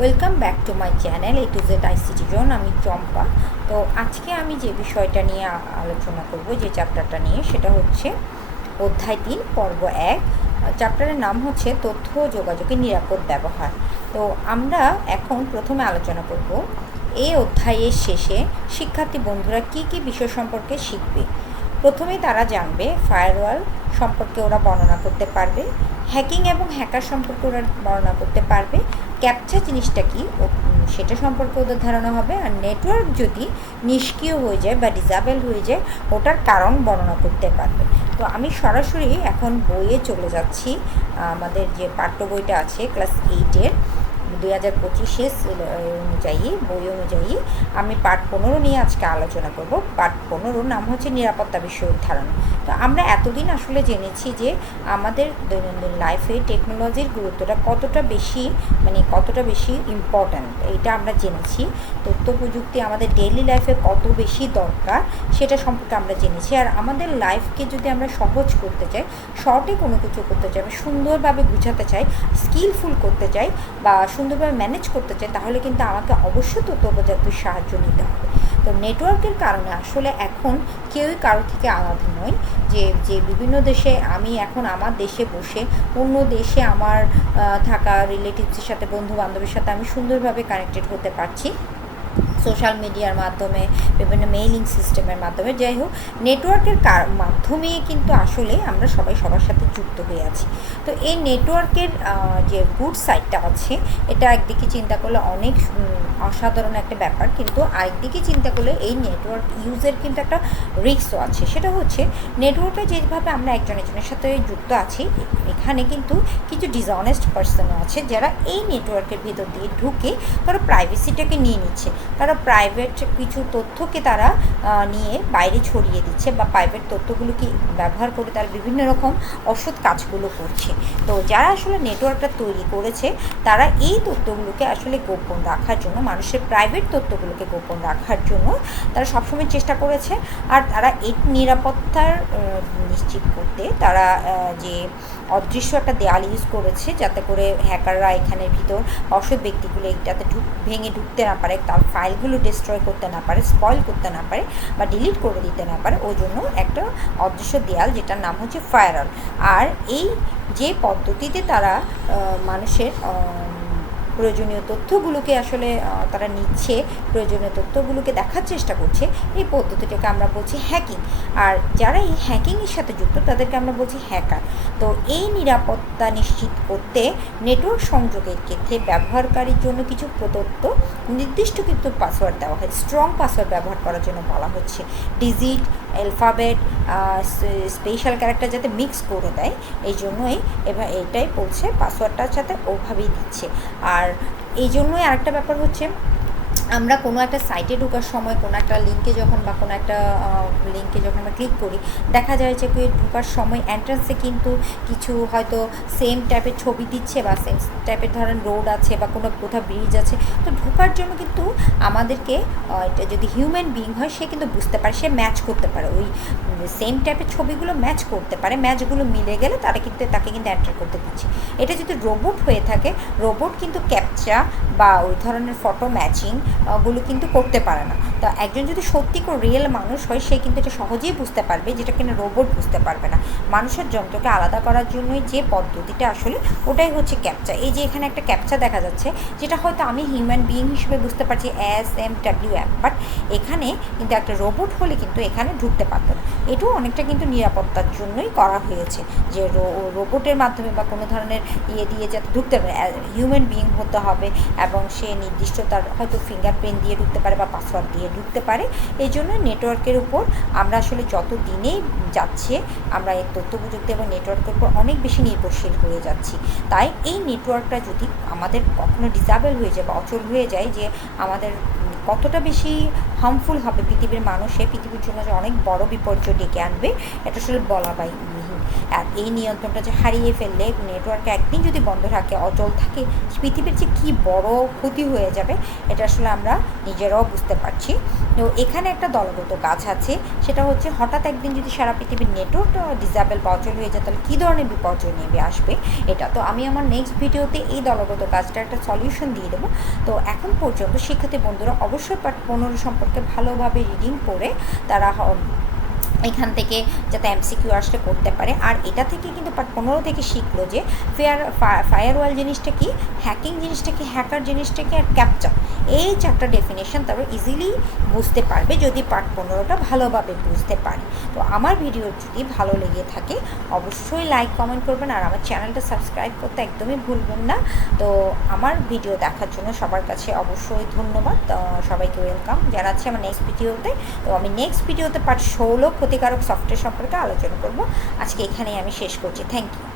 Welcome back to my channel A to Z ICT zone. আমি চম্পা। তো আজকে আমি যে বিষয়টা নিয়ে আলোচনা করব, যে চ্যাপ্টারটা নিয়ে, সেটা হচ্ছে অধ্যায় 3 পর্ব 1। চ্যাপ্টারের নাম হচ্ছে তথ্য ও যোগাযোগের নিরাপদ ব্যবহার। তো আমরা এখন প্রথমে আলোচনা করব এই অধ্যায়ের শেষে শিক্ষার্থী বন্ধুরা কী কী বিষয় সম্পর্কে শিখবে। প্রথমেই তারা জানবে ফায়ারওয়াল সম্পর্কে ওরা বর্ণনা করতে পারবে, হ্যাকিং এবং হ্যাকার সম্পর্কে ওরা বর্ণনা করতে পারবে, ক্যাপচা জিনিসটা কি সেটা সম্পর্কে ওদের ধারণা হবে, আর নেটওয়ার্ক যদি নিষ্ক্রিয় হয়ে যায় বা ডিসেবল হয়ে যায় ওটার কারণ বর্ণনা করতে পারবে। তো আমি সরাসরি এখন বইয়ে চলে যাচ্ছি। আমাদের যে পাঠ্য বইটা আছে ক্লাস 8-এর 2025 অনুযায়ী, বই অনুযায়ী আমি পার্ট 15 নিয়ে আজকে আলোচনা করব। পার্ট 15 নাম হচ্ছে নিরাপত্তা বিষয়ক ধারণা। তো আমরা এতদিন আসলে জেনেছি যে আমাদের দৈনন্দিন লাইফে টেকনোলজির গুরুত্বটা কতটা বেশি ইম্পর্ট্যান্ট, এটা আমরা জেনেছি। তথ্য প্রযুক্তি আমাদের ডেইলি লাইফে কত বেশি দরকার সেটা সম্পর্কে আমরা জেনেছি। আর আমাদের লাইফকে যদি আমরা সহজ করতে চাই, শর্টে কোনো কিছু করতে চাই, সুন্দরভাবে গুছাতে চাই, স্কিলফুল করতে চাই বা সুন্দরভাবে ম্যানেজ করতে চাই, তাহলে কিন্তু আমাকে অবশ্যই তথ্য প্রযুক্তির সাহায্য নিতে হবে। তো নেটওয়ার্কের কারণে আসলে এখন কেউই কারো থেকে আলাদা নয়। যে বিভিন্ন দেশে, আমি এখন আমার দেশে বসে অন্য দেশে আমার থাকা রিলেটিভসের সাথে, বন্ধু বান্ধবের সাথে আমি সুন্দরভাবে কানেক্টেড হতে পারছি সোশ্যাল মিডিয়ার মাধ্যমে, বিভিন্ন মেইলিং সিস্টেমের মাধ্যমে। যাই হোক, নেটওয়ার্কের মাধ্যমে কিন্তু আসলে আমরা সবাই সবার সাথে যুক্ত হয়ে আছি। তো এই নেটওয়ার্কের যে গুড সাইডটা আছে, এটা একদিকে চিন্তা করলে অনেক অসাধারণ একটা ব্যাপার, কিন্তু আরেকদিকে চিন্তা করলে এই নেটওয়ার্ক ইউজের কিন্তু একটা রিস্কও আছে। সেটা হচ্ছে নেটওয়ার্কে যেভাবে আমরা একজনের সাথে যুক্ত আছি, এখানে কিন্তু কিছু ডিসঅনেস্ট পার্সনও আছে যারা এই নেটওয়ার্কের ভিতর দিয়ে ঢুকে তারা প্রাইভেসিটাকে নিয়ে নিচ্ছে। তারা প্রাইভেট কিছু তথ্যকে তারা নিয়ে বাইরে ছড়িয়ে দিচ্ছে, বা প্রাইভেট তথ্যগুলোকে ব্যবহার করে তারা বিভিন্ন রকম অসৎ কাজগুলো করছে। তো যারা আসলে নেটওয়ার্কটা তৈরি করেছে, তারা এই তথ্যগুলোকে আসলে গোপন রাখার জন্য, মানুষের প্রাইভেট তথ্যগুলোকে গোপন রাখার জন্য তারা সবসময় চেষ্টা করেছে। আর তারা এই নিরাপত্তার নিশ্চিত করতে তারা যে অদৃশ্য একটা দেয়াল ইউজ করেছে, যাতে করে হ্যাকাররা এখানের ভিতর অসৎ ব্যক্তিগুলো যাতে ভেঙে ঢুকতে না পারে, তার ফাইলগুলো ডিস্ট্রয় করতে না পারে, স্পয়েল করতে না পারে বা ডিলিট করে দিতে না পারে। ওই জন্য একটা অদৃশ্য দেয়াল, যেটার নাম হচ্ছে ফায়ারওয়াল। আর এই যে পদ্ধতিতে তারা মানুষের প্রয়োজনীয় তথ্যগুলোকে আসলে তারা নিচ্ছে, প্রয়োজনীয় তথ্যগুলোকে দেখার চেষ্টা করছে, এই পদ্ধতিটাকে আমরা বলছি হ্যাকিং। আর যারা এই হ্যাকিংয়ের সাথে যুক্ত তাদেরকে আমরা বলছি হ্যাকার। তো এই নিরাপত্তা নিশ্চিত করতে নেটওয়ার্ক সংযোগের ক্ষেত্রে ব্যবহারকারীর জন্য কিছু প্রদত্ত নির্দিষ্ট কিন্তু পাসওয়ার্ড দেওয়া হয়। স্ট্রং পাসওয়ার্ড ব্যবহার করার জন্য বলা হচ্ছে। ডিজিট, অ্যালফাবেট, স্পেশাল ক্যারেক্টার যাতে মিক্স করে দেয়, এই জন্যই এটাই বলছে পাসওয়ার্ডটার সাথে ওভাবেই দিচ্ছে। আর এই জন্যই আরেকটা ব্যাপার হচ্ছে, আমরা কোনো একটা সাইটে ঢোকার সময় কোনো একটা লিঙ্কে যখন আমরা ক্লিক করি, দেখা যায় যে ঢোকার সময় এন্ট্রান্সে কিন্তু কিছু হয়তো সেম টাইপের ছবি দিচ্ছে, বা সেম টাইপের ধরেন রোড আছে বা কোথাও ব্রিজ আছে। তো ঢোকার জন্য কিন্তু আমাদেরকে, এটা যদি হিউম্যান বিইং হয়, সে কিন্তু বুঝতে পারে, সে ম্যাচ করতে পারে, ওই সেম টাইপের ছবিগুলো ম্যাচ করতে পারে। ম্যাচগুলো মিলে গেলে তাকে কিন্তু এন্টার করতে দিচ্ছে। এটা যদি রোবট হয়ে থাকে, রোবট কিন্তু ক্যাপচা বা ওই ধরনের ফটো ম্যাচিং গুলো কিন্তু করতে পারে না। তো একজন যদি সত্যি করে রিয়েল মানুষ হয়, সে কিন্তু এটা সহজেই বুঝতে পারবে, যেটা কিনা রোবট বুঝতে পারবে না। মানুষের যন্ত্রকে আলাদা করার জন্যই যে পদ্ধতিটা আসলে, ওটাই হচ্ছে ক্যাপচা। এই যে এখানে একটা ক্যাপচা দেখা যাচ্ছে, যেটা হয়তো আমি হিউম্যান বিইং হিসেবে বুঝতে পারছি SMWM, বাট এখানে কিন্তু একটা রোবট হলে কিন্তু এখানে ঢুকতে পারতো না। এটাও অনেকটা কিন্তু নিরাপত্তার জন্যই করা হয়েছে, যে রোবটের মাধ্যমে বা কোনো ধরনের দিয়ে যাতে ঢুকতে পারে, হিউম্যান বিইং হতে হবে, এবং সে নির্দিষ্ট তার হয়তো ফিঙ্গারপ্রিন্ট দিয়ে ঢুকতে পারে বা পাসওয়ার্ড দিয়ে ঢুকতে পারে। এই জন্য নেটওয়ার্কের উপর আমরা আসলে যত দিনেই যাচ্ছে, আমরা এই তথ্য প্রযুক্তি এবং নেটওয়ার্কের উপর অনেক বেশি নির্ভরশীল হয়ে যাচ্ছি। তাই এই নেটওয়ার্কটা যদি আমাদের কখনো ডিসেবল হয়ে যায় বা অচল হয়ে যায়, যে আমাদের কতটা বেশি হার্মফুল হবে পৃথিবীর মানুষে, পৃথিবীর জন্য যে অনেক বড় বিপর্যয় ডেকে আনবে, এটা আসলে বলা বাইহীন। এই নিয়ন্ত্রণটা যে হারিয়ে ফেললে নেটওয়ার্ক একদিন যদি বন্ধ থাকে, অচল থাকে, পৃথিবীর যে কী বড় ক্ষতি হয়ে যাবে এটা আসলে আমরা নিজেরাও বুঝতে পারছি। তো এখানে একটা দলগত কাজ আছে, সেটা হচ্ছে হঠাৎ একদিন যদি সারা পৃথিবীর নেটওয়ার্কটা ডিসেবল বা অচল হয়ে যায় তাহলে কী ধরনের বিপর্যয় নেমে আসবে এটা। তো আমি আমার নেক্সট ভিডিওতে এই দলগত কাজটা একটা সলিউশন দিয়ে দেবো। তো এখন পর্যন্ত শিক্ষার্থী বন্ধুরা অবশ্যই পার্ট 15 সম্পর্কে ভালোভাবে রিডিং করে তারা এখান থেকে যাতে এমসিকিউ আসলে করতে পারে। আর এটা থেকে কিন্তু পার্ট 15 থেকে শিখলো যে ফায়ারওয়াল জিনিসটা কি, হ্যাকিং জিনিসটা কি, হ্যাকার জিনিসটা কি, আর ক্যাপচার, এই চারটা ডেফিনেশন তারা ইজিলি বুঝতে পারবে যদি পার্ট 15টা ভালোভাবে বুঝতে পারে। তো আমার ভিডিও যদি ভালো লেগে থাকে অবশ্যই লাইক কমেন্ট করবেন আর আমার চ্যানেলটা সাবস্ক্রাইব করতে একদমই ভুলবেন না। তো আমার ভিডিও দেখার জন্য সবার কাছে অবশ্যই ধন্যবাদ, সবাইকে ওয়েলকাম জানাচ্ছি আমার নেক্সট ভিডিওতে। তো আমি নেক্সট ভিডিওতে পার্ট 16 ক্ষতিকারক সফটওয়্যার সম্পর্কে আলোচনা করব। আজকে এখানেই আমি শেষ করছি। Thank you.